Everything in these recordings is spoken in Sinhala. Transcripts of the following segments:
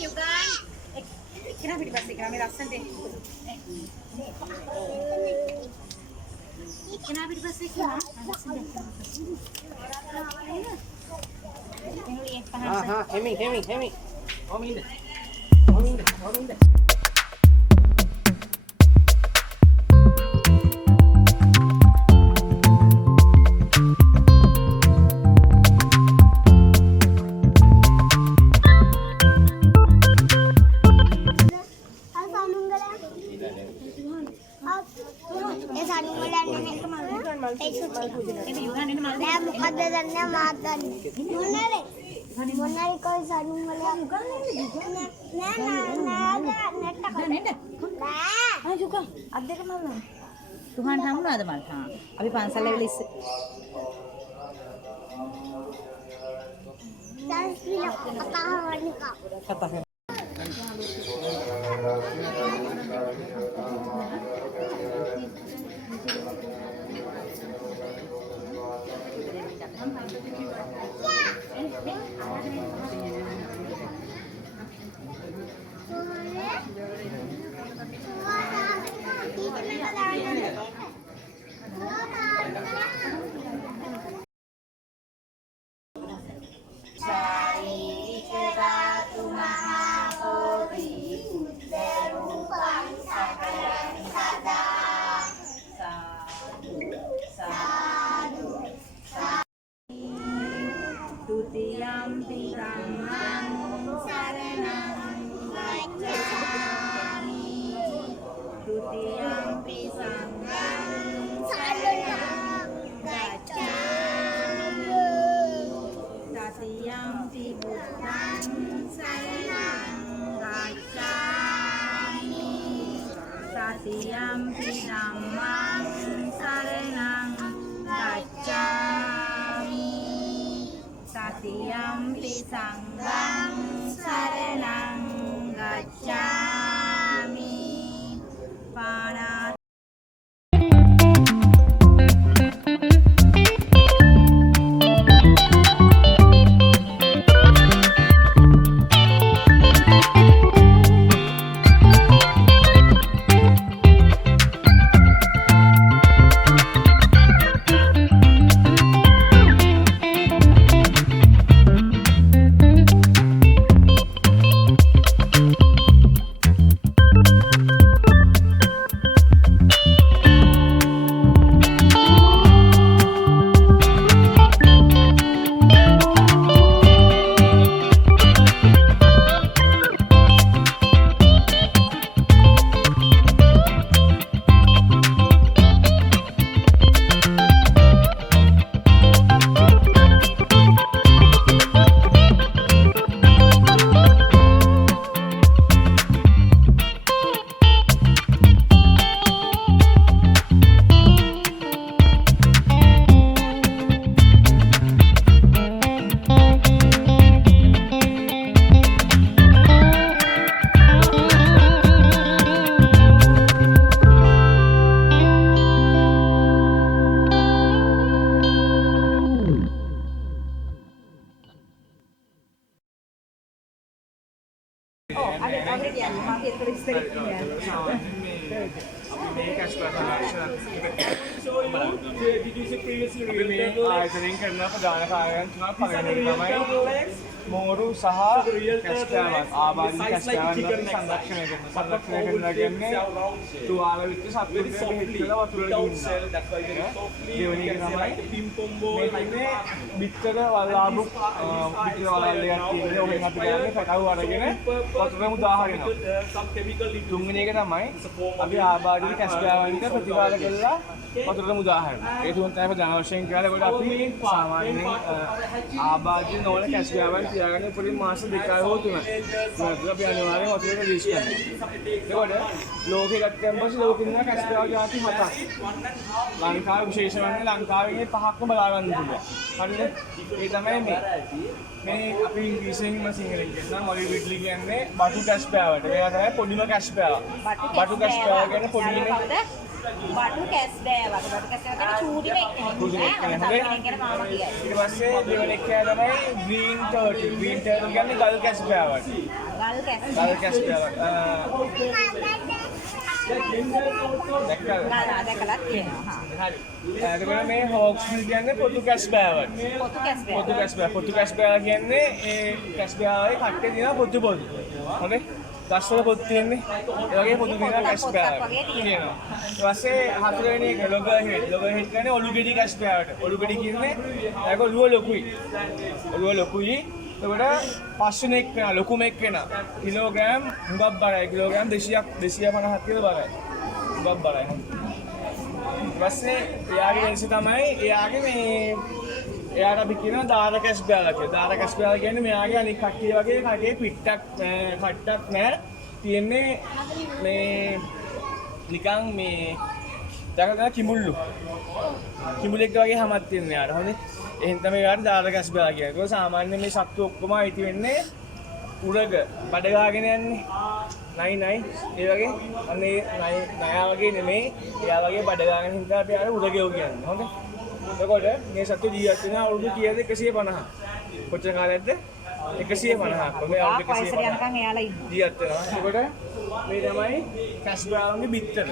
Yugan. Kenapa di plastik? Kami rasa deh. Kenapa di plastik? Hemi. Om ini. Tuhan හම්බුනාද මට? අපි පන්සල් ලෙවල් ඉස්සේ. කතා Tutiyampi dhammang saranang gacchami. Tutiyampi sanghang saranang gacchami. Tatiyampi buddhang saranang gacchami. Tatiyampi dhammang saranang gacchami. Tatiyampi sanghang saranang gacchami. Para ආයතනයෙන් කරන ප්‍රධාන කාර්යයන් තුනක් පළවෙනි තමයි මෝරු සහ කැස්පෑවක් ආබාධිත කැස්පෑවන් සංරක්ෂණය කරන්නේ තුවාල විත් සත්තුන්ගේ හිතලා වතුර දින්න. දෙවෙනි එක තමයි පිම්පොම්බෝ බිත්තර වලාබු බිත්තර වලල්ලයක් තියෙන්නේ ඔහෙන් අපි ගන්නේ පැටව අරගෙන වතුරම උදාහරනවා. තුන්වෙනි එක තමයි අපි ආබාධිත කැස්පෑවන්ට ප්‍රතිපාද කළා වතුරම උදාහරනවා. ඒ තුන තමයි ප්‍රධාන වශයෙන් කියලා කොට අපි සාමාන්‍යයෙන් ආබාධිත නොවන කැස්පෑවන් තියාගන්න උපරිම මාස 2යි හෝ 3යි. ඒකට අපි අනිවාර්යෙන් වතුරේ රිලීස් කරනවා. ඒකට ලෝකේ ගත්තන් පස්සේ ලෝකෙ ඉන්න කැස්පෑව ಜಾති 7ක්. ලංකාවේ විශේෂ වන්නේ ලංකාවේ 5ක්ම බලා ගන්න පුළුවන්. හරිද? ඒ තමයි මේ අපි ඉංග්‍රීසියෙන් සිංහලෙන් කියනවා මොලි විඩ්ලි කියන්නේ බටු කැස්පෑවට. ඒවා තමයි පොඩිම කැස්පෑව. බටු කැස්පෑව කියන්නේ පොඩිනේ බඩු කැස් බෑවක්. බඩු කැස් බෑව කියන්නේ චූටි මේක නේ. ඊට පස්සේ දෙවෙනි එක තමයි green turtle. green turtle කියන්නේ ගල් කැස් බෑවක්. ගල් කැස් බෑවක්. දැකලා තියෙනවා. හරි. එතකොට මේ hawks කියන්නේ පොතු කැස් බෑවක්. පොතු කැස් බෑව කියන්නේ ඒ කැස් බෑවේ කට්ටේ තියෙන පොතු. හොඳේ? ගස්වල පොත් තියෙන්නේ. ඒ වගේ පොතු තියෙන කැස් බෑවක් තියෙනවා. ඊට පස්සේ හතරවෙනි එක loggerhead. loggerhead කියන්නේ ඔලු ගෙඩි කැස් බෑවට. ඔලු ගෙඩි කියන්නේ ඒක ඔලුව ලොකුයි. එතකොට පස්වෙනි එක වෙනවා ලොකුම එක වෙනවා. කිලෝග්‍රෑම් හුඟක් බරයි. කිලෝග්‍රෑම් 250 කියලා බරයි. හුඟක් බරයි. ඊපස්සේ එයාගේ වෙනස තමයි එයාට අපි කියනවා දාර කැස් බෑලා කියලා. දාර කැස් බෑලා කියන්නේ මෙයාගේ අනික් කට්ටිය වගේ කටේ කට්ටක් නැහැ. තියෙන්නේ මේ නිකන් මේ දැකලා කිමුල්ලු. කිමුලෙක් වගේ හැමක් තියෙන යාර. හොඳේ. එහෙනම් තමයි යාර දාර කැස් බෑලා කියන්නේ. ඒක සාමාන්‍ය මේ සත්තු ඔක්කොම අයිති වෙන්නේ උරග බඩ ගාගෙන යන්නේ. නයි ඒ වගේ අනේ නයා වගේ නෙමෙයි. එයා වගේ බඩ ගාගෙන හින්දා අපි යාර උරගයෝ කියන්නේ. හොඳේ. එතකොට මේ සත්තු ජීවත් වෙන අවුරුදු කීයද 150. කොච්චර කාලයක්ද? 150ක්. මේ අවුරුදු 150 යනකම් එයාලා ඉන්නවා. ජීවත් වෙනවා. එතකොට මේ තමයි කැස් බ්‍රාවුන්ගේ බිත්තර.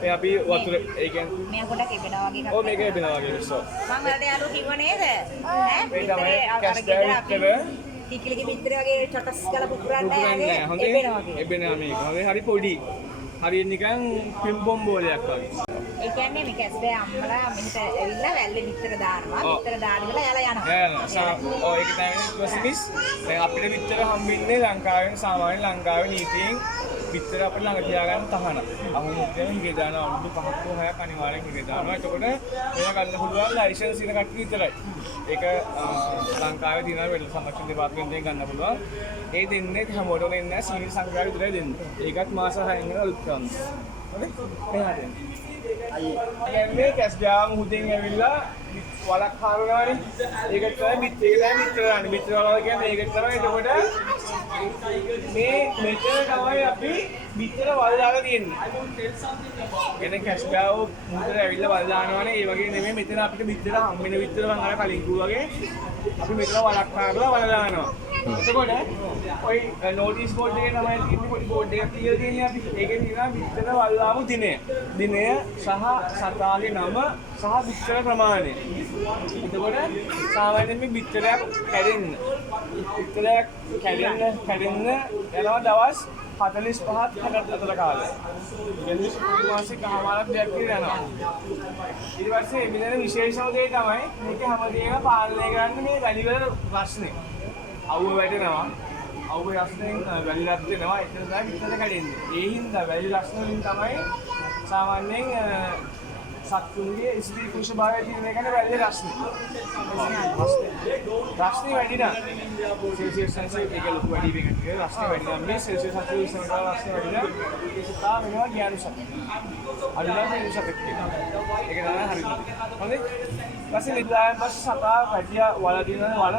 මේ අපි වතුර ඒ කියන්නේ මේ කොට කෙබෙනා වගේ එකක්. ඔව් මේක එබෙනා වගේ විශ්ව. මම වලට යාළුවෝ කිව්ව නේද? ඈ මේ තමයි කැස් බ්‍රාවුන් කිකිලිගේ බිත්තර වගේ චොටස් ගාලා පුපුරන්නේ යාගේ එබෙනා වගේ. එබෙනා මේක. හරි පොඩි. හරියට නිකන් පිම්බොම් බෝලයක් වගේ. ඒ කියන්නේ මේ කැස් බෑ අම්මලා මෙහෙට ඇවිල්ලා වැල්ලේ බිත්තර දානවා. බිත්තර දාලා එයාලා යනවා. ඔය ඒක තමයි ප්‍රොසෙස්. දැන් අපිට බිත්තර හම්බෙන්නේ ලංකාවේ සාමාන්‍ය ලංකාවේ නීතියෙන් බිත්තර අපිට ළඟ තියාගන්න තහනම්. අමුමුත්යෙන් හිගේ දාන අවුරුදු 5ක් හෝ 6ක් අනිවාර්යෙන් හිගේ දානවා. එතකොට මේක ගන්න පුළුවන් ලයිසන්ස් ඉන කට්ටිය විතරයි. ඒක ලංකාවේ තියෙන වෙළඳ සම්රක්ෂණ දෙපාර්තමේන්තුවෙන් ගන්න පුළුවන්. ඒ දෙන්නේ හැමෝටම එන්නේ සීනි සංග්‍රහය විතරයි දෙන්නේ. ඒකත් මාස 6න් ඉඳලා අලුත් කරනවා. හරි? එහෙනම් මේ කැස් බෑව මුහුදෙන් ඇවිල්ලා වලක් හරනවානේ. ඒකට තමයි බිත්තර දාන්නේ. බිත්තර වල කියන්නේ ඒකට තමයි. එතකොට මේ මෙතන තමයි අපි බිත්තර වල දාලා තියෙන්නේ. එතන කැස් බෑව මුහුදට ඇවිල්ලා වල දානවානේ. ඒ වගේ නෙමෙයි මෙතන අපිට බිත්තර හම්බෙන බිත්තර මම අර කලින් කිව්වා වගේ අපි මෙතන වලක් හරලා වල දානවා. එතකොට ඔය නෝටිස් බෝඩ් එකේ තමයි තියෙන්නේ පොඩි බෝඩ් එකක් තියලා තියෙන්නේ අපි. ඒකේ තියෙනවා බිත්තර වල දාපු දිනය සහ සතාගේ නම සහ බිත්තර ප්‍රමාණය. එතකොට සාමාන්‍යයෙන් මේ බිත්තරයක් කැඩෙන්න යනවා දවස් 45ක් 60ක් අතර කාලය. එන්නේ මාසික කමාරක් දෙයක් කියලා යනවා. ඊට පස්සේ මෙතන විශේෂම දේ තමයි මේක හැමදේම පාලනය කරන්න මේ වැලිවල ප්‍රශ්නේ. අවුව වැටෙනවා. අවුව රස්නෙන් වැලි රත් වෙනවා. ඒක තමයි බිත්තර කැඩෙන්නේ. ඒ හින්දා වැලි රස්න වලින් තමයි සාමාන්‍යයෙන් සත්තුන්ගේ ස්ත්‍රී පුරුෂ භාවය තියෙන එකනේ වැල්ලේ රස්නේ. රස්නේ වැඩි නම් සෙල්සියස් සංසය එක ලොකු වැඩි වෙකට කියලා රස්නේ වැඩි නම් මේ සෙල්සියස් 40 රස්නේ වැඩි නම් ඒක තා වෙනවා ඥානුසක්. අනිවාර්යෙන් ඥානුසක් කියනවා. ඒක තමයි හරියට. හොඳේ. ඊපස්සේ නිදායන් පස්සේ සතා පැටියා වල දිනන වල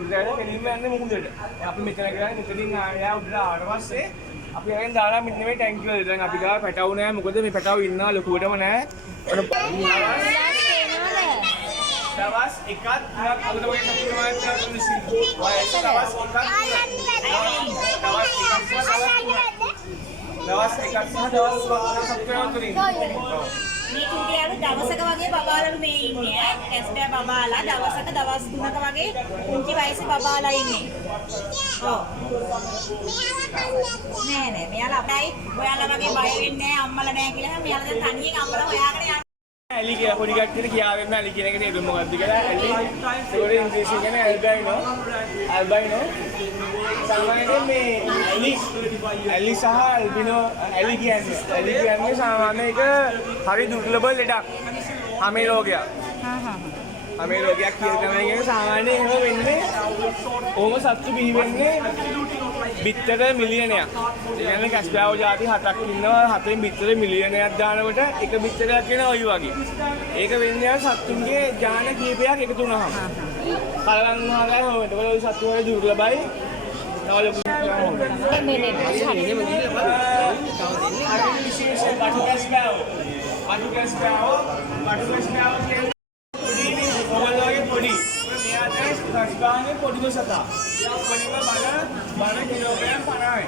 ඉඳලා කෙලින්ම යන්නේ මුහුදට. අපි මෙතන කරන්නේ මෙතනින් ආයා උඩට ආවට පස්සේ අපි අරගෙන දාලා මෙන්න මේ ටැංකිය වල. දැන් අපි ගාව පැටවු නෑ. මොකද මේ පැටවු ඉන්නා ලොකුවටම නෑ. දවස් එකක් තුනක් අද වගේ සතුටුමාත් කරන දවස් එකක් සහ දවස් 3ක් සතුටුමාත් මේ චූටියාලු දවසක වගේ බබාලු මේ ඉන්නේ ඈ. කැස් බෑ බබාලා දවසක දවස් 3ක වගේ පුංචි වයසේ බබාලා ඉන්නේ. ඔව්. නෑ මෙයාලා අපයි ඔයාලා වගේ බය වෙන්නේ නෑ අම්මලා නෑ කියලා. මෙයාලා දැන් තනියෙන් අම්මලා හොයාගෙන යනවා. ඇලි කියලා පොඩි කට්ටියට කියාවෙන්න ඇලි කියන එක තේරුම මොකක්ද කියලා. ඇලි ඒකේ ඉංග්‍රීසියෙන් කියන්නේ ඇල්බයිනෝ. සාමාන්‍යයෙන් මේ ඇලි සහ ඇලි කියන්නේ සාමාන්‍ය එක හරි දුර්ලභ ලෙඩක්. හැමේ රෝගයක්. හැමේ රෝගයක් කියලා තමයි කියන්නේ සාමාන්‍යයෙන් එහෙම වෙන්නේ. ඕම සත්තු බිහි වෙන්නේ බිත්තර මිලියනයක්. ඒ කියන්නේ කැස් බෑව ಜಾති 7ක් ඉන්නවා. 7න් බිත්තර මිලියනයක් දානකොට එක බිත්තරයක් වෙන ඔය වගේ. ඒක වෙන්නේ සත්තුන්ගේ ජාන කීපයක් එකතු වුණාම. කලවම් වහලා හොමද. ඔය සත්තු වල දුර්ලභයි. මේ බටු කැස්බෑව කියන්නේ ඔයගොල්ලෝ වගේ පොඩි. මෙයාට කස්බානේ පොඩිම සතා. පොඩිම බල කිලෝග්‍රෑම් 50යි.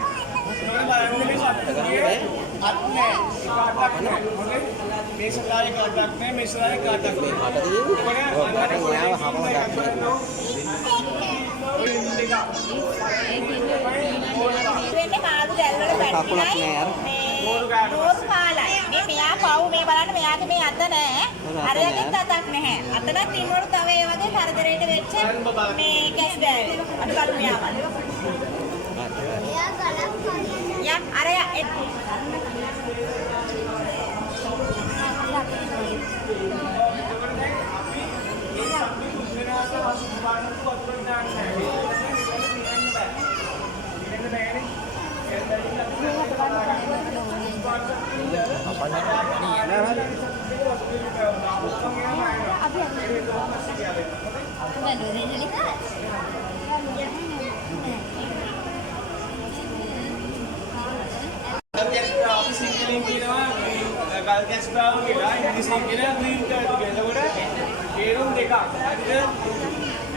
ඒකට බලන්න මේ සත්ත්වයේ අත් නැහැ. කාටක් නැහැ. හොඳේ. මේ සතාවේ කාටක් නැහැ. මේ සතාවේ කාටක් නැහැ. වෙන්නේ මාළු දැල් වල පැට්ටිලයි මෝරු කාලයි මේ මෙයා පව් මේ බලන්න මෙයාගේ මේ අත නැහැ අරයගෙත් අතක් නැහැ අතන තින්නවලු තව ඒ වගේ කරදරයට වෙච්ච මේ කැස් බෑවේ අඩු කළු මෙයාමල් එයා ගලක් හරියට යක් අරය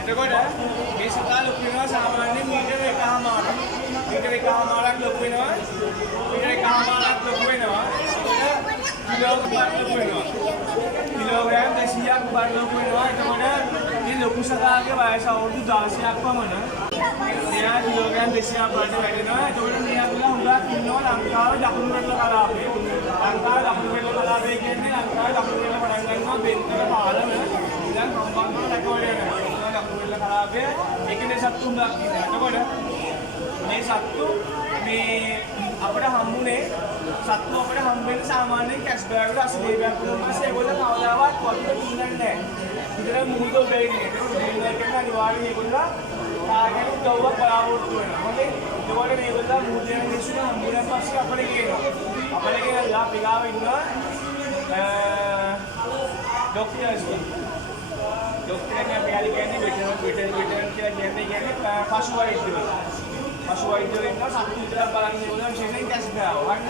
එතකොට මේ සතා ලොකු වෙනවා සාමාන්‍යයෙන් මීටර 1.5ක්. මීටර 1.5ක් ලොකු වෙනවා. මීටර 1.5ක් ලොකු වෙනවා. කිලෝග්‍රෑම් ලොකු වෙනවා. කිලෝග්‍රෑම් 200ක් බර ලොකු වෙනවා. එතකොට මේ ලොකු සතාගේ වයස අවුරුදු 16ක් පමණ. මෙයා කිලෝග්‍රෑම් 200ක් බරට වැටෙනවා. එතකොට මෙයා ගුණ හුඟක් ඉන්නවා ලංකාවේ දකුණු රට කලාපේ. ලංකාවේ දකුණු රට කලාපේ කියන්නේ ලංකාවේ දකුණු රට පටන් ගන්නවා බෙන්තර පාලම. ඉතින් සම්බන්ධව රැකවල යනවා. කලාපේ එකනේ සත්තු හුඟක් ඉන්නවා. එතකොට මේ සත්තු මේ අපිට හම්බුනේ සත්තු අපිට හම්බෙන්නේ සාමාන්‍යයෙන් කැස් බෑග් වල 82ක් වුණාම ඒගොල්ලෝ කවදාවත් වතුර පීනන්නේ නැහැ. විතර මුහුදෝ බෙන්නේ. ඒක අනිවාර්යයෙන් ඒගොල්ලෝ තාගෙන උදව්වක් බලාපොරොත්තු වෙනවා. හොඳේ. ඒගොල්ලෝ මේගොල්ලෝ මුහුදේ මිනිස්සු හම්බුනන් පස්සේ අපිට කියනවා. අපිට කියනවා අපි ගාව ඉන්නවා ડોක්ටර්ස් ડોක්ටර් කෙනෙක් අපි කියන්නේ වෙටරන් කියලා කියන්නේ පශු වෛද්‍යවරු. පශු වෛද්‍යවරු ඉන්නවා සත්තු විතරක් බලන්නේ ඒගොල්ලෝ විශේෂයෙන් කැස් බෑව. හරිද?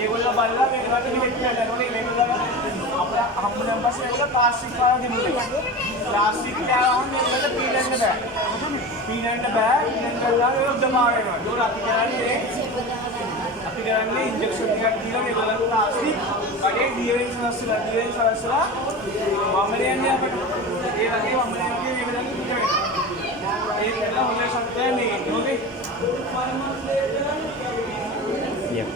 ඒගොල්ලෝ බලලා මේකට මෙහෙත් කරනවා. මේගොල්ලෝ අපේ හම්බුනන් පස්සේ ඒගොල්ලෝ ප්ලාස්ටික් පාවා දෙනවා. ප්ලාස්ටික් දාවම මේකට පීනන්න බෑ. පීනන්න බෑ. පීනන්න ගියාම ඒක උඩමාර වෙනවා. ඒක අපි කරන්නේ ඉන්ජෙක්ෂන් ටිකක් දීලා මේගොල්ලෝ ප්ලාස්ටික් කඩේ දිවෙන් සලස්සලා වමනේ යන්නේ අපිට. ඒ වගේ වමනේ යන්නේ මේ වෙලාවේ පිට වෙනවා. ඒක එලා හොඳ සත්‍යය මේ ඕකේ. යක්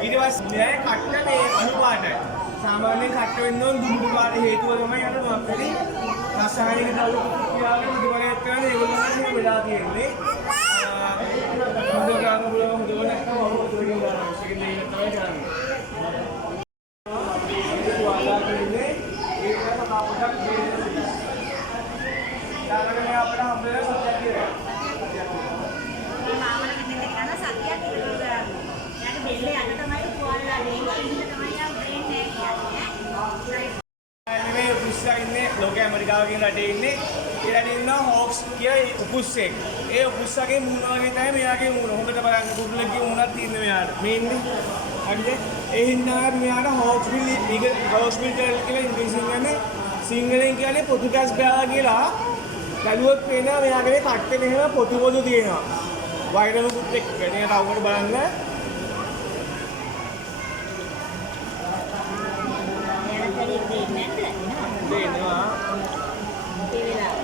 ඊට පස්සේ කට්ට මේ අනුපාතයි සාමාන්‍යයෙන් කට්ට වෙන්න ඕන දුමුඩු පාට හේතුව තමයි අර මොකක්ද රසායනික ද්‍රව්‍ය ප්‍රතික්‍රියාවල ප්‍රතිඵලයක් කරන ඒගොල්ලන්ට වෙලා තියෙන්නේ. හොඳ ගාන වල හොඳ නැත්නම් වහුව දෙකින් දානවා. ඒකෙන් දෙන්න තමයි කරන්නේ. වාලා කියන්නේ ඒක තමයි අපිට දානකනේ අපිට හම්බෙලා සත්‍යයක් කියලා. මේ මාමල මෙතන කරන සත්‍යයක් කියලා. යාට බෙල්ලේ අත තමයි කුවල්ලා දෙන්නේ. ඉන්න තමයි ආ බ්‍රේන් නැහැ කියන්නේ. මේ උපුස්සා ඉන්නේ ලෝක ඇමරිකාව කියන රටේ ඉන්නේ. ඒ රටේ ඉන්න හොක්ස් කියන උපුස්සෙක්. ඒ උපුස්සගේ මූණ වගේ තමයි මෙයාගේ මූණ. හොඳට බලන්න කුරුල්ලගේ මූණක් තියෙනවා මෙයාට. මේ ඉන්නේ. හරිද? ඒ හින්දා මෙයාට හොක්ස්විල් කියලා ඉංග්‍රීසියෙන් කියන්නේ සිංහලෙන් කියන්නේ පොතු ටැස් බෑවා කියලා. බැලුවොත් පේනවා මෙයාගේ කට්ටේ මෙහෙම පොතු තියෙනවා. වයිරමුකුත් එක්ක. එනේ තවකට බලන්න. දෙනවා. ඒ වෙලාව.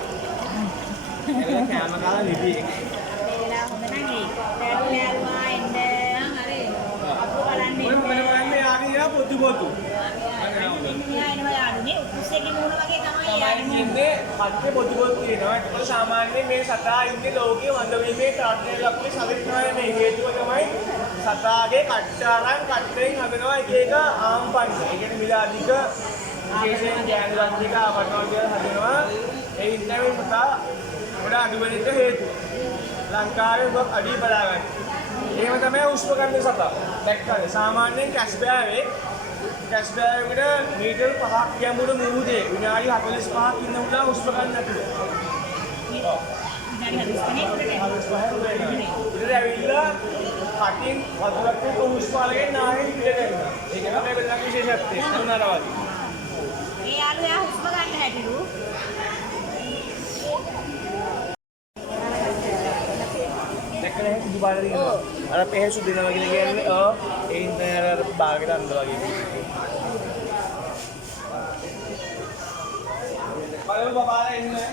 ඒක කෑම කාලා ලිපි. මේ වෙලාව හොඳ නම් ඒ. දැල්ලා එන්න හරි. අපු බලන්නේ. මොන බලන්නේ ආගියා පොතු. මෙයා එනවා යාළුනේ. උකුස්සේගේ මූණ වගේ තමයි යාළුනේ. ඉන්නේ කට්ටේ පොතු තියෙනවා. ඒකවල සාමාන්‍යයෙන් මේ සතා ඉන්නේ ලෝකයේ වඳ වීමේ තාක්ෂණය ලක්ෂණ සාධිතනවා මේ හේතුව තමයි සතාගේ කට්ටාරන් කට්ටෙන් හදනවා එක ආම්පන්න. ඒ කියන්නේ මිල අධික විශේෂයෙන් ජයන්රන්තික අපටවල් කියලා හදනවා. ඒ හින්දා මේ පුතා ගොඩ අඩු වෙන එක හේතුව. ලංකාවේ ඔබ අඩි බලාගන්න. එහෙම තමයි උෂ්ම ගන්න සතා. දැක්කද? සාමාන්‍යයෙන් කැස්බෑවෙක් මීටර් 5ක් ගැඹුරු මුහුදේ විනාඩි 45ක් ඉන්න උදා උෂ්ම ගන්න නැතුව. විනාඩි 45ක් උඩට. ඉතින් ඇවිල්ලා කටින් වතුරක් එක්ක උෂ්ම අරගෙන නාහෙන් පිට කරනවා. ඒක තමයි වෙලක් විශේෂත්වය. අනුනාරවාදී. ඒ යාළුවා හුස්ම ගන්න හැටිලු. දැක්කනේ සුදු පාට තියෙනවා. අර පෙහෙසු දෙනවා කියන්නේ ඒ ඉන්නේ අර බාගෙට අඳලා වගේ. බලමු බබාලා එන්නේ.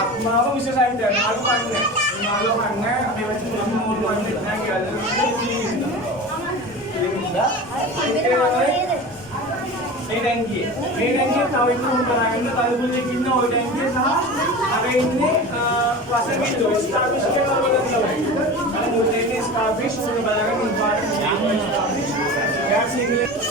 අත්මාව විශේෂයිද මාළු කන්නේ අපි වචන මොකක්ද කියන්නේ ඒ ටැංකිය තව ඉක්මනට කරගෙන කලබලෙක ඉන්න ওই ටැංකිය සහ අර ඉන්නේ වසමිල්ලෝ ස්ටාර්ෆිෂ් කියලා බලන්න තමයි අර මුදෙන්නේ ස්ටාර්ෆිෂ් උන බලගෙන ඉපාට ස්ටාර්ෆිෂ් ගෑස් ඉංග්‍රීසි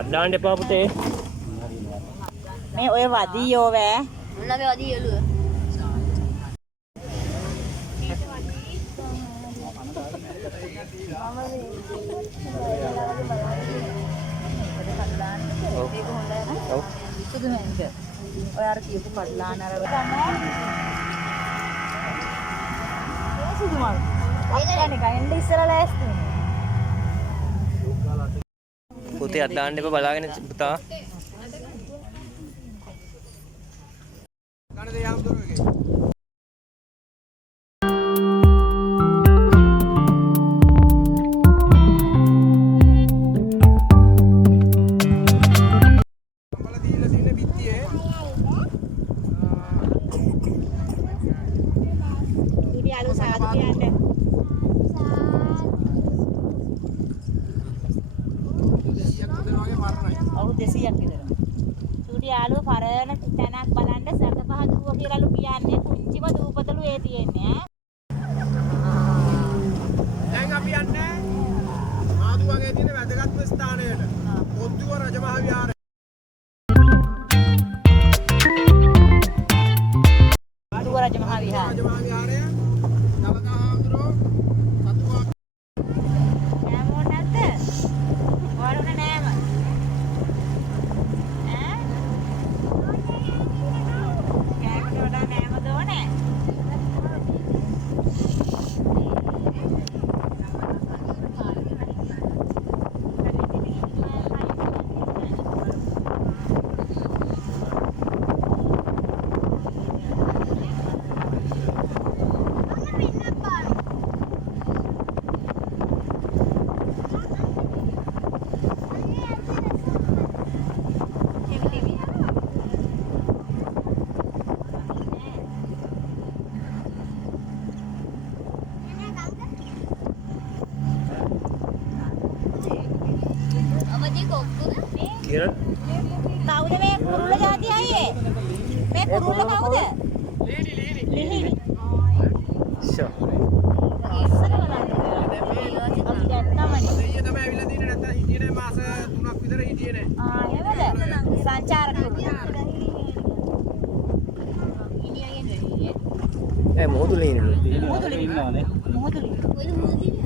අඩාන්න එපා පුතේ මේ ඔය වදියෝ වෑ මොනවා මේ වදී එළුව සුදු මේක ඔය අර කියපු කඩලාන අර සුදු මල්. අක්කනික එන්න ඉස්සරලා ලෑස්ති වෙනවා. පුතේ අත දාන්න එපා බලාගෙන පුතා. කන දෙය ආම්තුරුගේ. යාළුව පරණ තැනක් බලන්න සැකපහ දුව කියලාලු කියන්නේ පුංචිම දූපතලු ඒ තියෙන්නේ දැන් අපි යන්නේ මාදුවගේ තියෙන වැදගත්ම ස්ථානයට පොත්තුව රජමහා විහාරය. මාදුව රජමහා විහාරය නවකාහාමුදුරෝ සතුවා නෑම නැද්ද? වරුණ නෑම Kiran? කවුද මේ කුරුල්ල જાති අයියේ? මේ කුරුල්ල කවුද? ලිලි. Sure. ඉස්සර බලන්න. අපි දැක්කමනේ. ඊයේ තමයි ඇවිල්ලා තියෙන්නේ නැත්නම් හිටියේ මාස 3ක් විතර හිටියේ නෑ. එහෙමද? සංචාරක කුරුල්ල. මොහොතුලේ ඉන්නලු. මොහොතුලේ ඉන්නවනේ. මොහොතුලේ. කොයිද මොහොතුලේ?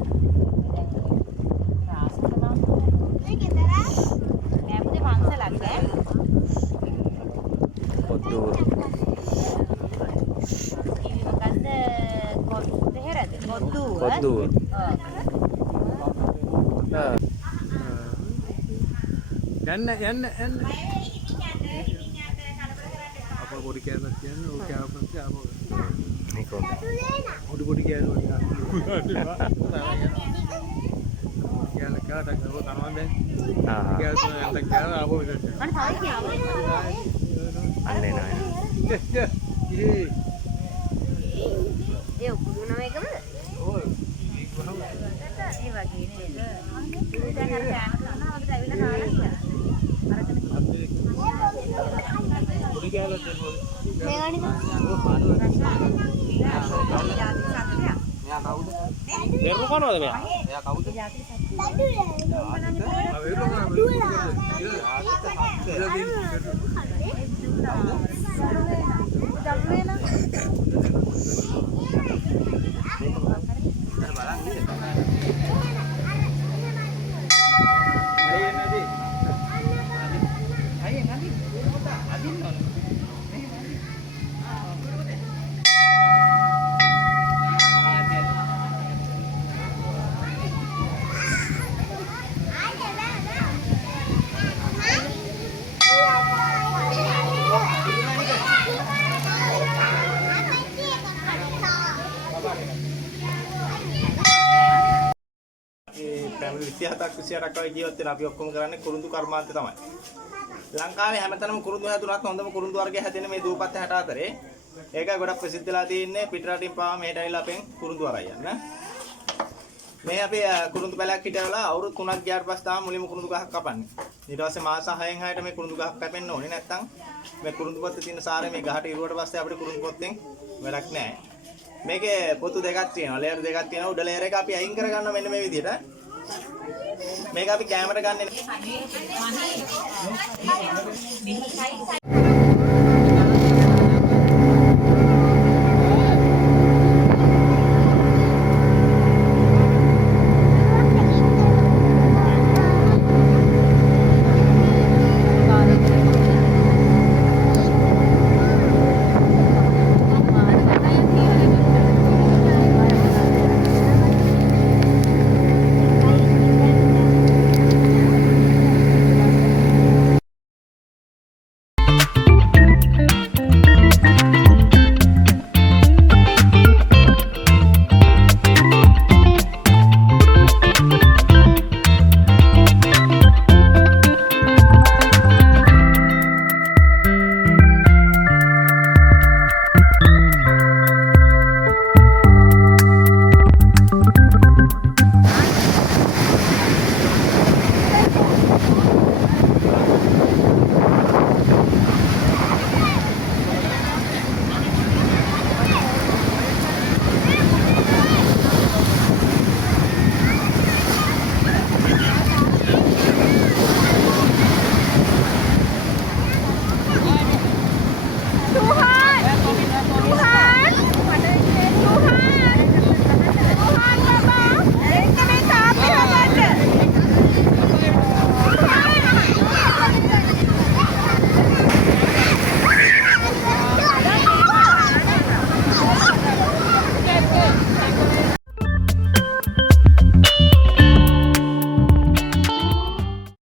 Kodu. යන්න අපෝ පොඩි කෑල්ලක් කියන්නේ ඕක කෑවපස්සේ ආපහු මේක පොඩි කෑල්ල වගේ කෑල්ල කාටද කරව තනවා දැන් කෑල්ල තුනක් කෑල්ල ආපහු විතර මම තවයි කියනවා අන්නේ නෑ ඒ උකුණු නම එකමද ඔය ඒ වගේ නේද දැන් අර කෑම කරනවා වගේ ඇවිල්ලා කාලා පොඩි කෑල්ල දෙන්න මේගානිද දෙරු කනවද මෙයා? එයා කවුද? පැමිණි 27ක් වගේ ජීවත් වෙන අපි ඔක්කොම කරන්නේ කුරුඳු කර්මාන්තය තමයි. ලංකාවේ හැමතැනම කුරුඳු හැදුනත් හොඳම කුරුඳු වර්ගය හැදෙන්නේ මේ දූපත් 64. ඒකයි ගොඩක් ප්‍රසිද්ධලා තියෙන්නේ පිටරටින් පාව මෙහෙට ඇවිල්ලා අපෙන් කුරුඳු අරන් යන්න. මේ අපි කුරුඳු පැලයක් හිටවලා අවුරුදු 3ක් ගියාට පස්සේ තමයි මුලින්ම කුරුඳු ගහක් කපන්නේ. ඊට පස්සේ මාස 6න් 6ට මේ කුරුඳු ගහක් කැපෙන්න ඕනේ නැත්නම් මේ කුරුඳු පොත්තේ තියෙන සාරය මේ ගහට ඉරුවට පස්සේ අපිට කුරුඳු පොත්තෙන් වැඩක් නැහැ. මේකේ පොතු දෙකක් තියෙනවා. ලේයර් දෙකක් තියෙනවා. උඩ ලේයර් එක අපි අයින් කරගන්නවා මෙන්න මේ විදිහට. මේක අපි කැමරා ගන්න